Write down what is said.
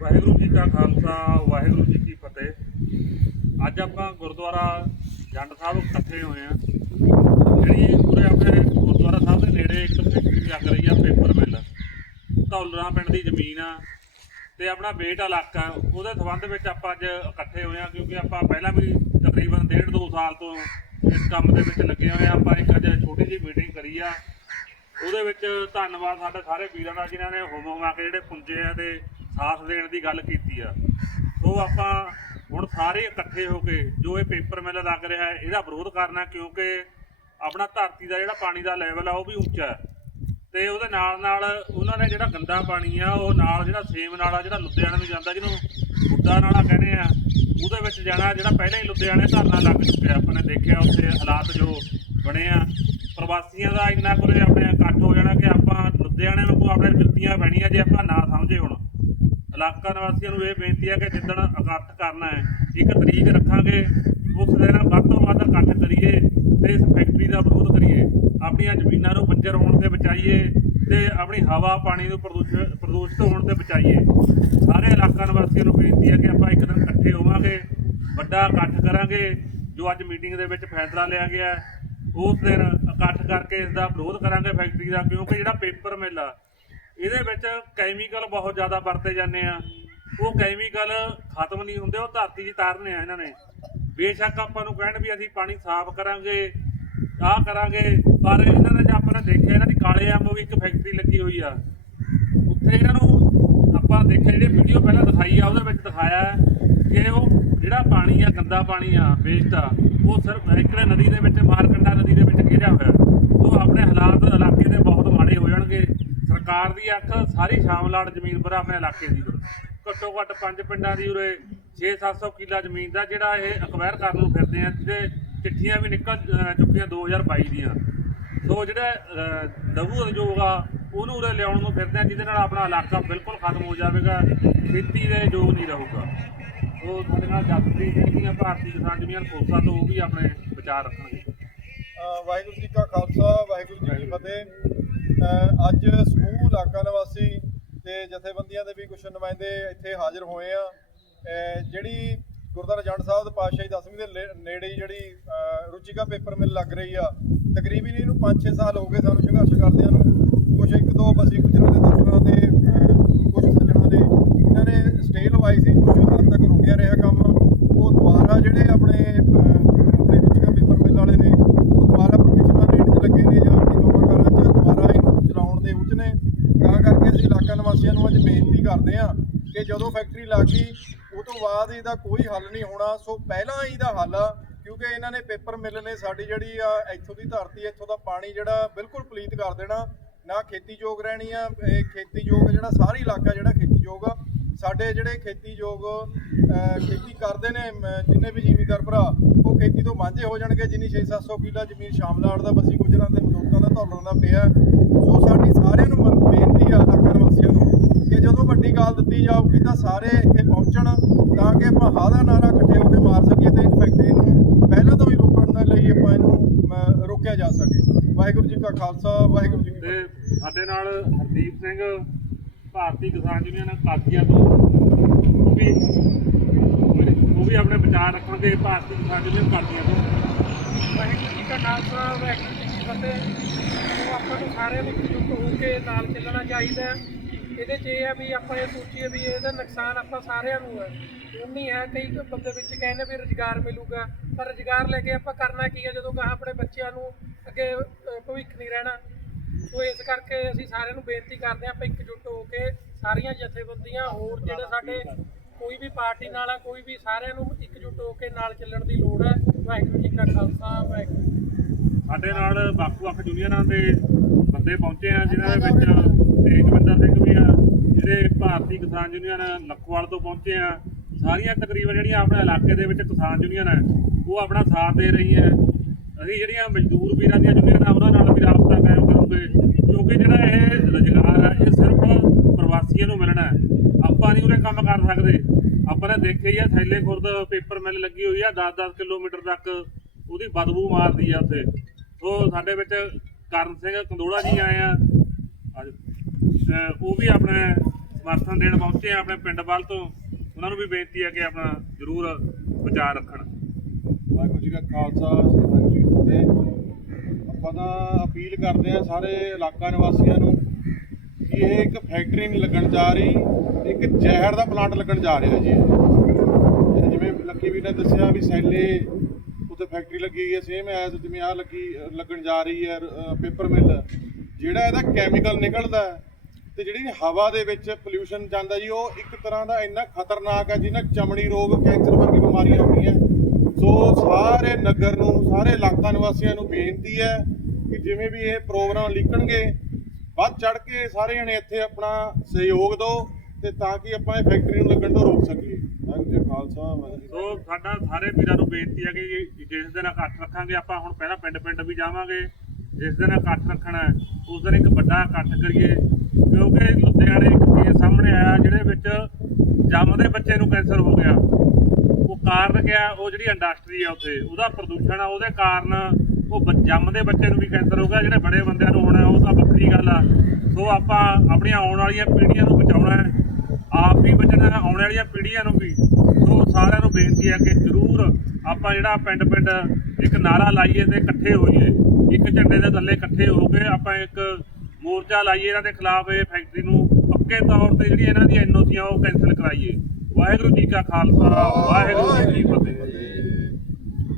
ਵਾਹਿਗੁਰੂ ਜੀ ਕਾ ਖਾਲਸਾ, ਵਾਹਿਗੁਰੂ ਜੀ ਕੀ ਫਤਿਹ। ਅੱਜ ਆਪਾਂ ਗੁਰਦੁਆਰਾ ਜੰਡ ਸਾਹਿਬ ਇਕੱਠੇ ਹੋਏ ਆ ਜਿਹੜੀ ਪੂਰੇ ਆਪਣੇ ਗੁਰਦੁਆਰਾ ਸਾਹਿਬ ਦੇ ਨੇੜੇ ਇੱਕ ਫੈਕਟਰੀ ਲੱਗ ਰਹੀ ਆ ਪੇਪਰ ਮਿਲ। ਧੌਲਰਾ ਪਿੰਡ ਦੀ ਜ਼ਮੀਨ ਆ ਤੇ ਆਪਣਾ ਬੇਟ ਇਲਾਕਾ ਉਹਦੇ ਸੰਬੰਧ ਵਿੱਚ ਆਪਾਂ ਅੱਜ ਇਕੱਠੇ ਹੋਏ ਆ ਕਿਉਂਕਿ ਆਪਾਂ ਪਹਿਲਾਂ ਵੀ ਤਕਰੀਬਨ ਡੇਢ ਦੋ ਸਾਲ ਤੋਂ ਇਸ ਕੰਮ ਦੇ ਵਿੱਚ ਲੱਗੇ ਹੋਏ ਆ ਆਪਾਂ ਇੱਕ ਅੱਜ ਛੋਟੀ ਜਿਹੀ ਮੀਟਿੰਗ ਕਰੀ ਆ। ਉਹਦੇ ਵਿੱਚ ਧੰਨਵਾਦ ਸਾਡੇ ਸਾਰੇ ਵੀਰਾਂ ਦਾ ਜਿਨ੍ਹਾਂ ਨੇ ਹੁਮ ਹੁਮਾ ਕੇ ਜਿਹੜੇ ਪੁੰਜੇ ਆ ਤੇ ਸਾਥ ਦੇਣ ਦੀ ਗੱਲ ਕੀਤੀ ਆ। ਸੋ ਆਪਾਂ ਹੁਣ ਸਾਰੇ ਇਕੱਠੇ ਹੋ ਕੇ ਜੋ ਇਹ ਪੇਪਰ ਮਿਲ ਲੱਗ ਰਿਹਾ ਹੈ, ਇਹਦਾ ਵਿਰੋਧ ਕਰਨਾ ਕਿਉਂਕਿ ਆਪਣਾ ਧਰਤੀ ਦਾ ਜਿਹੜਾ ਪਾਣੀ ਦਾ ਲੈਵਲ ਆ, ਉਹ ਵੀ ਉੱਚਾ ਹੈ। ਤੇ ਉਹਦੇ ਨਾਲ ਨਾਲ ਉਹਨਾਂ ਨੇ ਜਿਹੜਾ ਗੰਦਾ ਪਾਣੀ ਆ, ਉਹ ਨਾਲ ਜਿਹੜਾ ਸੇਮ ਨਾਲਾ ਜਿਹੜਾ ਲੁਧਿਆਣੇ ਨੂੰ ਜਾਂਦਾ, ਜਿਹਨੂੰ ਬੁੱਢਾ ਨਾਲਾ ਕਹਿੰਦੇ ਆ, ਉਹਦੇ ਵਿੱਚ ਜਾਣਾ, ਜਿਹੜਾ ਪਹਿਲਾਂ ਹੀ ਲੁਧਿਆਣੇ ਧਰਨਾ ਲੱਗ ਚੁੱਕਿਆ, ਆਪਾਂ ਨੇ ਦੇਖਿਆ ਉੱਥੇ ਹਾਲਾਤ ਜੋ ਬਣੇ ਆ। ਪ੍ਰਵਾਸੀਆਂ ਦਾ ਇੰਨਾ ਕੁਰੇ ਆਪਣੇ ਇਕੱਠ ਹੋ ਜਾਣਾ ਕਿ ਆਪਾਂ ਲੁਧਿਆਣੇ ਨੂੰ ਆਪਣੇ ਜੁੱਤੀਆਂ ਪੈਣੀਆਂ ਜੇ ਆਪਾਂ ਨਾ ਸਮਝੇ ਹੁਣ। ਇਲਾਕਾ ਨਿਵਾਸੀਆਂ ਨੂੰ ਇਹ ਬੇਨਤੀ ਹੈ ਕਿ ਜਿੱਦਣ ਇਕੱਠ ਕਰਨਾ ਹੈ, ਇੱਕ ਤਰੀਕ ਰੱਖਾਂਗੇ, ਉਸ ਦਿਨ ਵੱਧ ਤੋਂ ਵੱਧ ਇਕੱਠ ਕਰੀਏ ਤੇ ਇਸ ਫੈਕਟਰੀ ਦਾ ਵਿਰੋਧ ਕਰੀਏ। ਆਪਣੀਆਂ ਜ਼ਮੀਨਾਂ ਨੂੰ ਬੰਜਰ ਹੋਣ ਤੇ ਬਚਾਈਏ ਤੇ ਆਪਣੀ ਹਵਾ, ਪਾਣੀ ਨੂੰ ਪ੍ਰਦੂਸ਼ਿਤ ਪ੍ਰਦੂਸ਼ਿਤ ਹੋਣ ਤੇ ਬਚਾਈਏ। ਸਾਰੇ ਇਲਾਕਾ ਨਿਵਾਸੀਆਂ ਨੂੰ ਬੇਨਤੀ ਹੈ ਕਿ ਆਪਾਂ ਇੱਕ ਦਿਨ ਇਕੱਠੇ ਹੋਵਾਂਗੇ, ਵੱਡਾ ਇਕੱਠ ਕਰਾਂਗੇ, ਜੋ ਅੱਜ ਮੀਟਿੰਗ ਦੇ ਵਿੱਚ ਫੈਸਲਾ ਲਿਆ ਗਿਆ ਉਸ ਦਿਨ ਇਕੱਠ ਕਰਕੇ ਇਸ ਦਾ ਵਿਰੋਧ ਕਰਾਂਗੇ ਫੈਕਟਰੀ ਦਾ, ਕਿਉਂਕਿ ਜਿਹੜਾ ਪੇਪਰ ਮਿਲ ਆ ਇਹਦੇ ਵਿੱਚ ਕੈਮੀਕਲ ਬਹੁਤ ਜ਼ਿਆਦਾ ਵਰਤੇ ਜਾਂਦੇ ਆ। ਉਹ ਕੈਮੀਕਲ ਖਤਮ ਨਹੀਂ ਹੁੰਦੇ, ਉਹ ਧਰਤੀ 'ਚ ਤਾਰਨੇ ਆ ਇਹਨਾਂ ਨੇ। ਬੇਸ਼ੱਕ ਆਪਾਂ ਨੂੰ ਕਹਿਣ ਵੀ ਅਸੀਂ ਪਾਣੀ ਸਾਫ਼ ਕਰਾਂਗੇ, ਆਹ ਕਰਾਂਗੇ, ਪਰ ਇਹਨਾਂ ਨੇ ਜੇ ਆਪਾਂ ਨੇ ਦੇਖਿਆ, ਇਹਨਾਂ ਦੀ ਕਾਲੇ ਅੰਬ ਵੀ ਇੱਕ ਫੈਕਟਰੀ ਲੱਗੀ ਹੋਈ ਆ। ਉੱਥੇ ਇਹਨਾਂ ਨੂੰ ਆਪਾਂ ਦੇਖਿਆ, ਜਿਹੜੇ ਵੀਡੀਓ ਪਹਿਲਾਂ ਦਿਖਾਈ ਆ, ਉਹਦੇ ਵਿੱਚ ਦਿਖਾਇਆ ਕਿ ਉਹ ਜਿਹੜਾ ਪਾਣੀ ਆ, ਗੰਦਾ ਪਾਣੀ ਆ ਵੇਸਟ ਆ, ਉਹ ਸਿਰਫ ਇਕੜੇ ਨਦੀ ਦੇ ਵਿੱਚ, ਮਾਰਕੰਡਾ ਨਦੀ ਦੇ ਵਿੱਚ ਗਿਰਿਆ ਹੋਇਆ। ਸੋ ਆਪਣੇ ਹਾਲਾਤ ਇਲਾਕੇ ਦੇ ਬਹੁਤ ਮਾੜੇ ਹੋ ਜਾਣਗੇ। ਸਰਕਾਰ ਦੀ ਅੱਖ ਸਾਰੀ ਸ਼ਾਮਲਾੜ ਜ਼ਮੀਨ ਪਰ ਆਪਣੇ ਇਲਾਕੇ ਦੀ। ਘੱਟੋ ਘੱਟ ਪੰਜ ਪਿੰਡਾਂ ਦੀ ਉਰੇ 6-700 ਕਿੱਲਾ ਜ਼ਮੀਨ ਦਾ ਜਿਹੜਾ ਇਹ ਅਕਵਾਇਰ ਕਰਨ ਨੂੰ ਫਿਰਦੇ ਆ ਜਿਹਦੇ ਚਿੱਠੀਆਂ ਵੀ ਨਿਕਲ ਚੁੱਕੀਆਂ 2022 ਦੀਆਂ। ਸੋ ਜਿਹੜਾ ਲਘੂ ਉਦਯੋਗ ਆ ਉਹਨੂੰ ਉਰੇ ਲਿਆਉਣ ਨੂੰ ਫਿਰਦੇ ਆ ਜਿਹਦੇ ਨਾਲ ਆਪਣਾ ਇਲਾਕਾ ਬਿਲਕੁਲ ਖਤਮ ਹੋ ਜਾਵੇਗਾ ਖੇਤੀ ਦੇ ਯੋਗ ਨਹੀਂ ਰਹੂਗਾ। ਉਹ ਸਾਡੇ ਨਾਲ ਸਿੰਘ ਦੀਆਂ ਭਾਰਤੀ ਕਿਸਾਨ ਯੂਨੀਅਨ ਕੋਸਾ ਤੋਂ ਉਹ ਵੀ ਆਪਣੇ ਵਿਚਾਰ ਰੱਖਣਗੇ। ਵਾਹਿਗੁਰੂ ਜੀ ਕਾ ਖਾਲਸਾ ਵਾਹਿਗੁਰੂ ਜੀ ਕੀ ਫਤਿਹ। ਅੱਜ ਸਮੂਹ ਇਲਾਕਾ ਨਿਵਾਸੀ ਤੇ ਜਥੇਬੰਦੀਆਂ ਦੇ ਵੀ ਕੁਝ ਨੁਮਾਇੰਦੇ ਇੱਥੇ ਹਾਜ਼ਰ ਹੋਏ ਆ। ਜਿਹੜੀ ਗੁਰਦੁਆਰਾ ਜੰਡ ਸਾਹਿਬ ਦੇ ਪਾਤਸ਼ਾਹੀ ਦਸਵੀਂ ਦੇ ਲੇ- ਨੇੜੇ ਜਿਹੜੀ ਰੁਚਿਕਾ ਪੇਪਰ ਮਿਲ ਲੱਗ ਰਹੀ ਆ। ਤਕਰੀਬਨ ਇਹਨੂੰ 5-6 ਸਾਲ ਹੋ ਗਏ ਸਾਨੂੰ ਸੰਘਰਸ਼ ਕਰਦਿਆਂ ਨੂੰ। ਕੁਝ ਇੱਕ ਦੋ ਬਸੀ ਗੁਜਰਾਂ ਦੇ ਦਫ਼ਤਰਾਂ ਦੇ ਕੁਝ ਸੱਜਣਾਂ ਦੇ, ਇਹਨਾਂ ਨੇ ਸਟੇ ਲਵਾਈ ਸੀ। ਕੁਝ ਹੱਦ ਤੱਕ ਰੁਕਿਆ ਰਿਹਾ ਕੰਮ। ਉਹ ਦੁਬਾਰਾ ਜਿਹੜੇ ਆਪਣੇ ਰੁਚਿਕਾ ਪੇਪਰ ਮਿਲ ਵਾਲੇ ਨੇ ਉਹ ਦੁਬਾਰਾ ਪਰਮਿਸ਼ਨਾਂ ਲੈਣ 'ਚ ਲੱਗੇ ਨੇ ਜਾਂ ਆਪਣੀ ਕੰਮਾਂ ਕਾਰਾਂ 'ਚ ਦੁਬਾਰਾ ਇਹਨੂੰ ਚਲਾਉਣ ਦੇ ਉੱਚ ਨੇ ਤਾਂ ਕਰਕੇ ਅਸੀਂ ਇਲਾਕਾ ਨਿਵਾਸੀਆਂ ਨੂੰ ਅੱਜ ਬੇਨਤੀ ਕਰਦੇ ਹਾਂ ਕਿ ਜਦੋਂ ਫੈਕਟਰੀ ਲੱਗੀ ਉਹ ਤੋਂ ਬਾਅਦ ਇਹਦਾ ਕੋਈ ਹੱਲ ਨਹੀਂ ਹੋਣਾ। ਸੋ ਪਹਿਲਾਂ ਇਹਦਾ ਹੱਲ ਕਿਉਂਕਿ ਇਹਨਾਂ ਨੇ ਪੇਪਰ ਮਿਲ ਨੇ ਸਾਡੀ ਜਿਹੜੀ ਆ ਇੱਥੋਂ ਦੀ ਧਰਤੀ ਇੱਥੋਂ ਦਾ ਪਾਣੀ ਜਿਹੜਾ ਬਿਲਕੁਲ ਪਲੀਤ ਕਰ ਦੇਣਾ। ਨਾ ਖੇਤੀਯੋਗ ਰਹਿਣੀ ਆ ਇਹ ਖੇਤੀਯੋਗ ਜਿਹੜਾ ਸਾਰਾ ਇਲਾਕਾ ਜਿਹੜਾ ਖੇਤੀਯੋਗ ਆ। ਸਾਡੇ ਜਿਹੜੇ ਖੇਤੀਯੋਗ ਅਹ, ਖੇਤੀ ਕਰਦੇ ਨੇ ਜਿੰਨੇ ਵੀ ਜੀਵੀਦਾਰ ਭਰਾ ਉਹ ਖੇਤੀ ਤੋਂ ਵਾਂਝੇ ਹੋ ਜਾਣਗੇ ਜਿੰਨੀ 6-700 ਕਿੱਲਾ ਜ਼ਮੀਨ ਸ਼ਾਮਲਾੜ ਦਾ ਬਸੀ ਗੁਜਰਾਂ ਦੇ ਮਦੋਤਾਂ ਦਾ ਧੌਲਣ ਦਾ ਪਿਆ। ਸੋ ਸਾਡੀ ਸਾਰਿਆਂ ਨੂੰ ਬੇਨਤੀ ਆ ਇਲਾਕਾ ਕਿ ਜਦੋਂ ਵੱਡੀ ਗੱਲ ਦਿੱਤੀ ਜਾਊਗੀ ਤਾਂ ਸਾਰੇ ਇੱਥੇ ਪਹੁੰਚਣ ਤਾਂ ਕਿ ਆਪਾਂ ਹਾਂ ਦਾ ਨਾਰਾ ਇਕੱਠੇ ਹੋ ਕੇ ਮਾਰ ਸਕੀਏ ਤੇ ਇਸ ਫੈਕਟਰੀ ਨੂੰ ਪਹਿਲਾਂ ਤੋਂ ਹੀ ਰੋਕਣ ਲਈ ਆਪਾਂ ਇਹਨੂੰ ਰੋਕਿਆ ਜਾ ਸਕੇ। ਵਾਹਿਗੁਰੂ ਜੀ ਕਾ ਖਾਲਸਾ ਵਾਹਿਗੁਰੂ ਜੀ ਕੀ ਫਤਿਹ। ਤੇ ਸਾਡੇ ਨਾਲ ਹਰਦੀਪ ਸਿੰਘ ਭਾਰਤੀ ਕਿਸਾਨ ਯੂਨੀਅਨ ਕਾਦੀਆਂ ਤੋਂ ਉਹ ਵੀ ਉਹ ਵੀ ਆਪਣੇ ਵਿਚਾਰ ਰੱਖਣਗੇ ਭਾਰਤੀ ਕਿਸਾਨ ਯੂਨੀਅਨ ਕਾਦੀਆਂ ਤੋਂ। ਵਾਹਿਗੁਰੂ ਜੀ ਕਾ ਖਾਲਸਾ ਵਾਹਿਗੁਰੂ ਜੀ ਕੀ ਫਤਿਹ। ਉਹ ਆਪਾਂ ਨੂੰ ਸਾਰਿਆਂ ਨੂੰ ਇਕਜੁੱਟ ਹੋ ਕੇ ਨਾਲ ਚੱਲਣਾ ਚਾਹੀਦਾ ਹੈ। ਇਹਦੇ 'ਚ ਇਹ ਹੈ ਵੀ ਆਪਾਂ ਇਹ ਸੋਚੀਏ ਵੀ ਇਹਦਾ ਨੁਕਸਾਨ ਆਪਾਂ ਸਾਰਿਆਂ ਨੂੰ ਹੈ ਉਹ ਹੈ ਕਈ ਕੁ ਬੰਦੇ ਵਿੱਚ ਕਹਿੰਦੇ ਵੀ ਰੁਜ਼ਗਾਰ ਮਿਲੂਗਾ ਪਰ ਰੁਜ਼ਗਾਰ ਲੈ ਕੇ ਆਪਾਂ ਕਰਨਾ ਕੀ ਹੈ ਜਦੋਂ ਗਾਹ ਆਪਣੇ ਬੱਚਿਆਂ ਨੂੰ ਅੱਗੇ ਅ, ਭਵਿੱਖ ਨਹੀਂ ਰਹਿਣਾ। ਸੋ ਇਸ ਕਰਕੇ ਅਸੀਂ ਸਾਰਿਆਂ ਨੂੰ ਬੇਨਤੀ ਕਰਦੇ ਹਾਂ ਆਪਾਂ ਇਕਜੁੱਟ ਹੋ ਕੇ ਸਾਰੀਆਂ ਜਥੇਬੰਦੀਆਂ ਹੋਰ ਜਿਹੜੇ ਸਾਡੇ ਕੋਈ ਵੀ ਪਾਰਟੀ ਨਾਲ ਹੈ ਕੋਈ ਵੀ ਸਾਰਿਆਂ ਨੂੰ ਇਕਜੁੱਟ ਹੋ ਕੇ ਨਾਲ ਚੱਲਣ ਦੀ ਲੋੜ ਹੈ। ਵਾਹਿਗੁਰੂ ਜੀ ਕਾ ਖਾਲਸਾ ਵਾਹਿਗੁਰੂ ਜੀ ਕੀ ਫਤਿਹ। ਸਾਡੇ ਨਾਲ ਵੱਖ-ਵੱਖ ਯੂਨੀਅਨਾਂ ਦੇ ਬੰਦੇ ਪਹੁੰਚੇ ਆ ਜਿਨ੍ਹਾਂ ਦੇ ਵਿੱਚ ਤੇਜਵਿੰਦਰ ਸਿੰਘ ਵੀ ਆ। ਜਿਹੜੇ ਭਾਰਤੀ ਕਿਸਾਨ ਯੂਨੀਅਨ ਲਖਵਾਲ ਤੋਂ ਪਹੁੰਚੇ ਆ, ਸਾਰੀਆਂ ਤਕਰੀਬਨ ਜਿਹੜੀਆਂ ਆਪਣੇ ਇਲਾਕੇ ਦੇ ਵਿੱਚ ਕਿਸਾਨ ਯੂਨੀਅਨ ਹੈ ਉਹ ਆਪਣਾ ਸਾਥ ਦੇ ਰਹੀ ਹੈ ਅਸੀਂ ਜਿਹੜੀਆਂ ਮਜ਼ਦੂਰ ਵੀਰਾਂ ਦੀਆਂ ਯੂਨੀਅਨਾਂ, ਉਹਨਾਂ ਨਾਲ ਵੀ ਰਾਬਤਾ ਕਾਇਮ ਕਰੂਗੇ, ਕਿਉਂਕਿ ਜਿਹੜਾ ਇਹ ਰੁਜ਼ਗਾਰ ਹੈ ਇਹ ਸਿਰਫ ਪ੍ਰਵਾਸੀਆਂ ਨੂੰ ਮਿਲਣਾ ਹੈ। ਆਪਾਂ ਨਹੀਂ ਉਰੇ ਕੰਮ ਕਰ ਸਕਦੇ। ਆਪਾਂ ਨੇ ਦੇਖਿਆ ਹੀ ਆ, ਥੈਲੇ ਖੁਰਦ ਪੇਪਰ ਮਿਲ ਲੱਗੀ ਹੋਈ ਆ 10-10 ਕਿਲੋਮੀਟਰ ਤੱਕ ਉਹਦੀ ਬਦਬੂ ਮਾਰਦੀ ਆ ਉੱਥੇ। ਸੋ ਸਾਡੇ ਵਿੱਚ ਕਰਨ ਸਿੰਘ ਕੰਦੋੜਾ ਜੀ ਆਏ ਆ। ਉਹ ਵੀ ਆਪਣੇ ਸਮਰਥਨ ਦੇਣ ਪਹੁੰਚੇ ਆ ਆਪਣੇ ਪਿੰਡ ਵੱਲ ਤੋਂ ਉਹਨਾਂ ਨੂੰ ਵੀ ਬੇਨਤੀ ਹੈ ਕਿ ਆਪਣਾ ਜ਼ਰੂਰ ਵਿਚਾਰ ਰੱਖਣ। ਵਾਹਿਗੁਰੂ ਜੀ ਕਾ ਖਾਲਸਾ ਵਾਹਿਗੁਰੂ ਜੀ ਫਤਿਹ। ਆਪਾਂ ਤਾਂ ਅਪੀਲ ਕਰਦੇ ਆ ਸਾਰੇ ਇਲਾਕਾ ਨਿਵਾਸੀਆਂ ਨੂੰ ਕਿ ਇਹ ਇੱਕ ਫੈਕਟਰੀ ਨਹੀਂ ਲੱਗਣ ਜਾ ਰਹੀ ਇੱਕ ਜ਼ਹਿਰ ਦਾ ਪਲਾਂਟ ਲੱਗਣ ਜਾ ਰਿਹਾ ਜੀ ਜਿਵੇਂ ਲੱਕੀ ਵੀ ਨੇ ਦੱਸਿਆ ਵੀ ਸੈਲੇ ਉੱਥੇ ਫੈਕਟਰੀ ਲੱਗੀ ਹੈ ਸੇਮ ਐਸ ਜਿਵੇਂ ਆ ਲੱਗੀ ਲੱਗਣ ਜਾ ਰਹੀ ਹੈ ਪੇਪਰ ਮਿਲ ਜਿਹੜਾ ਇਹਦਾ ਕੈਮੀਕਲ ਨਿਕਲਦਾ ਹੈ, ਤੇ ਜਿਹੜੀ ਹਵਾ ਦੇ ਵਿੱਚ ਪੋਲਿਊਸ਼ਨ ਜਾਂਦਾ ਜੀ ਉਹ ਇੱਕ ਤਰ੍ਹਾਂ ਦਾ ਇੰਨਾ ਖਤਰਨਾਕ ਹੈ ਜਿਹਨਾਂ ਚਮੜੀ ਰੋਗ ਕੈਂਸਰ ਵਰਗੀ ਬਿਮਾਰੀਆਂ ਹੁੰਦੀਆਂ। ਸੋ ਸਾਰੇ ਨਗਰ ਨੂੰ ਸਾਰੇ ਇਲਾਕਾ ਨਿਵਾਸੀਆਂ ਨੂੰ ਬੇਨਤੀ ਹੈ ਕਿ ਜਿਵੇਂ ਵੀ ਇਹ ਪ੍ਰੋਗਰਾਮ ਲਿਖਣਗੇ ਵੱਧ ਚੜ ਕੇ ਸਾਰੇ ਜਣੇ ਇੱਥੇ ਆਪਣਾ ਸਹਿਯੋਗ ਦਿਓ ਤੇ ਤਾਂ ਕਿ ਆਪਾਂ ਇਹ ਫੈਕਟਰੀ ਨੂੰ ਲੱਗਣ ਤੋਂ ਰੋਕ ਸਕੀਏ। ਵਾਹਿਗੁਰੂ ਜੀ ਖਾਲਸਾ ਸੋ ਸਾਡਾ ਸਾਰੇ ਵੀਰਾਂ ਨੂੰ ਬੇਨਤੀ ਹੈ ਕਿ ਜਿਸ ਦਿਨ ਇਕੱਠ ਰੱਖਾਂਗੇ ਆਪਾਂ ਹੁਣ ਪਹਿਲਾਂ ਪਿੰਡ ਪਿੰਡ ਵੀ ਜਾਵਾਂਗੇ। ਜਿਸ ਦਿਨ ਇਕੱਠ ਰੱਖਣਾ ਉਸ ਦਿਨ ਇੱਕ ਵੱਡਾ ਇਕੱਠ ਕਰੀਏ। ਕਿਉਂਕਿ ਲੁਧਿਆਣੇ ਇੱਕ ਕੇਸ ਸਾਹਮਣੇ ਆਇਆ, ਜਿਹਦੇ ਵਿੱਚ ਜੰਮਦੇ ਬੱਚੇ ਨੂੰ ਕੈਂਸਰ ਹੋ ਗਿਆ। ਉਹ ਕਾਰਨ ਕਿਆ ਉਹ ਜਿਹੜੀ ਇੰਡਸਟਰੀ ਆ ਉੱਥੇ, ਉਹਦਾ ਪ੍ਰਦੂਸ਼ਣ ਆ, ਉਹਦੇ ਕਾਰਨ ਉਹ ਬ- ਜੰਮਦੇ ਬੱਚੇ ਨੂੰ ਵੀ ਕੈਂਸਰ ਹੋ ਗਿਆ, ਜਿਹੜੇ ਬੜੇ ਬੰਦਿਆਂ ਨੂੰ ਹੋਣਾ, ਉਹ ਤਾਂ ਵੱਖਰੀ ਗੱਲ ਆ। ਸੋ ਆਪਾਂ ਆਪਣੀਆਂ ਆਉਣ ਵਾਲੀਆਂ ਪੀੜ੍ਹੀਆਂ ਨੂੰ ਬਚਾਉਣਾ ਹੈ, ਆਪ ਵੀ ਬਚਣਾ ਆਉਣ ਵਾਲੀਆਂ ਪੀੜ੍ਹੀਆਂ ਨੂੰ ਵੀ। ਸੋ ਸਾਰਿਆਂ ਨੂੰ ਬੇਨਤੀ ਹੈ ਕਿ ਜ਼ਰੂਰ ਆਪਾਂ ਜਿਹੜਾ ਪਿੰਡ ਪਿੰਡ ਇੱਕ ਨਾਰਾ ਲਾਈਏ ਤੇ ਇਕੱਠੇ ਹੋਈਏ। ਇੱਕ ਝੰਡੇ ਦੇ ਥੱਲੇ ਇਕੱਠੇ ਹੋ ਕੇ ਆਪਾਂ ਇੱਕ ਮੋਰਚਾ ਲਾਈਏ ਇਹਨਾਂ ਦੇ ਖਿਲਾਫ, ਇਹ ਫੈਕਟਰੀ ਨੂੰ ਪੱਕੇ ਤੌਰ ਤੇ ਜਿਹੜੀ ਇਹਨਾਂ ਦੀਆਂ ਐਨਓਸੀਆਂ ਉਹ ਕੈਂਸਲ ਕਰਾਈਏ। ਵਾਹਿਗੁਰੂ ਜੀ ਕਾ ਖਾਲਸਾ, ਵਾਹਿਗੁਰੂ ਜੀ ਕੀ ਫਤਿਹ।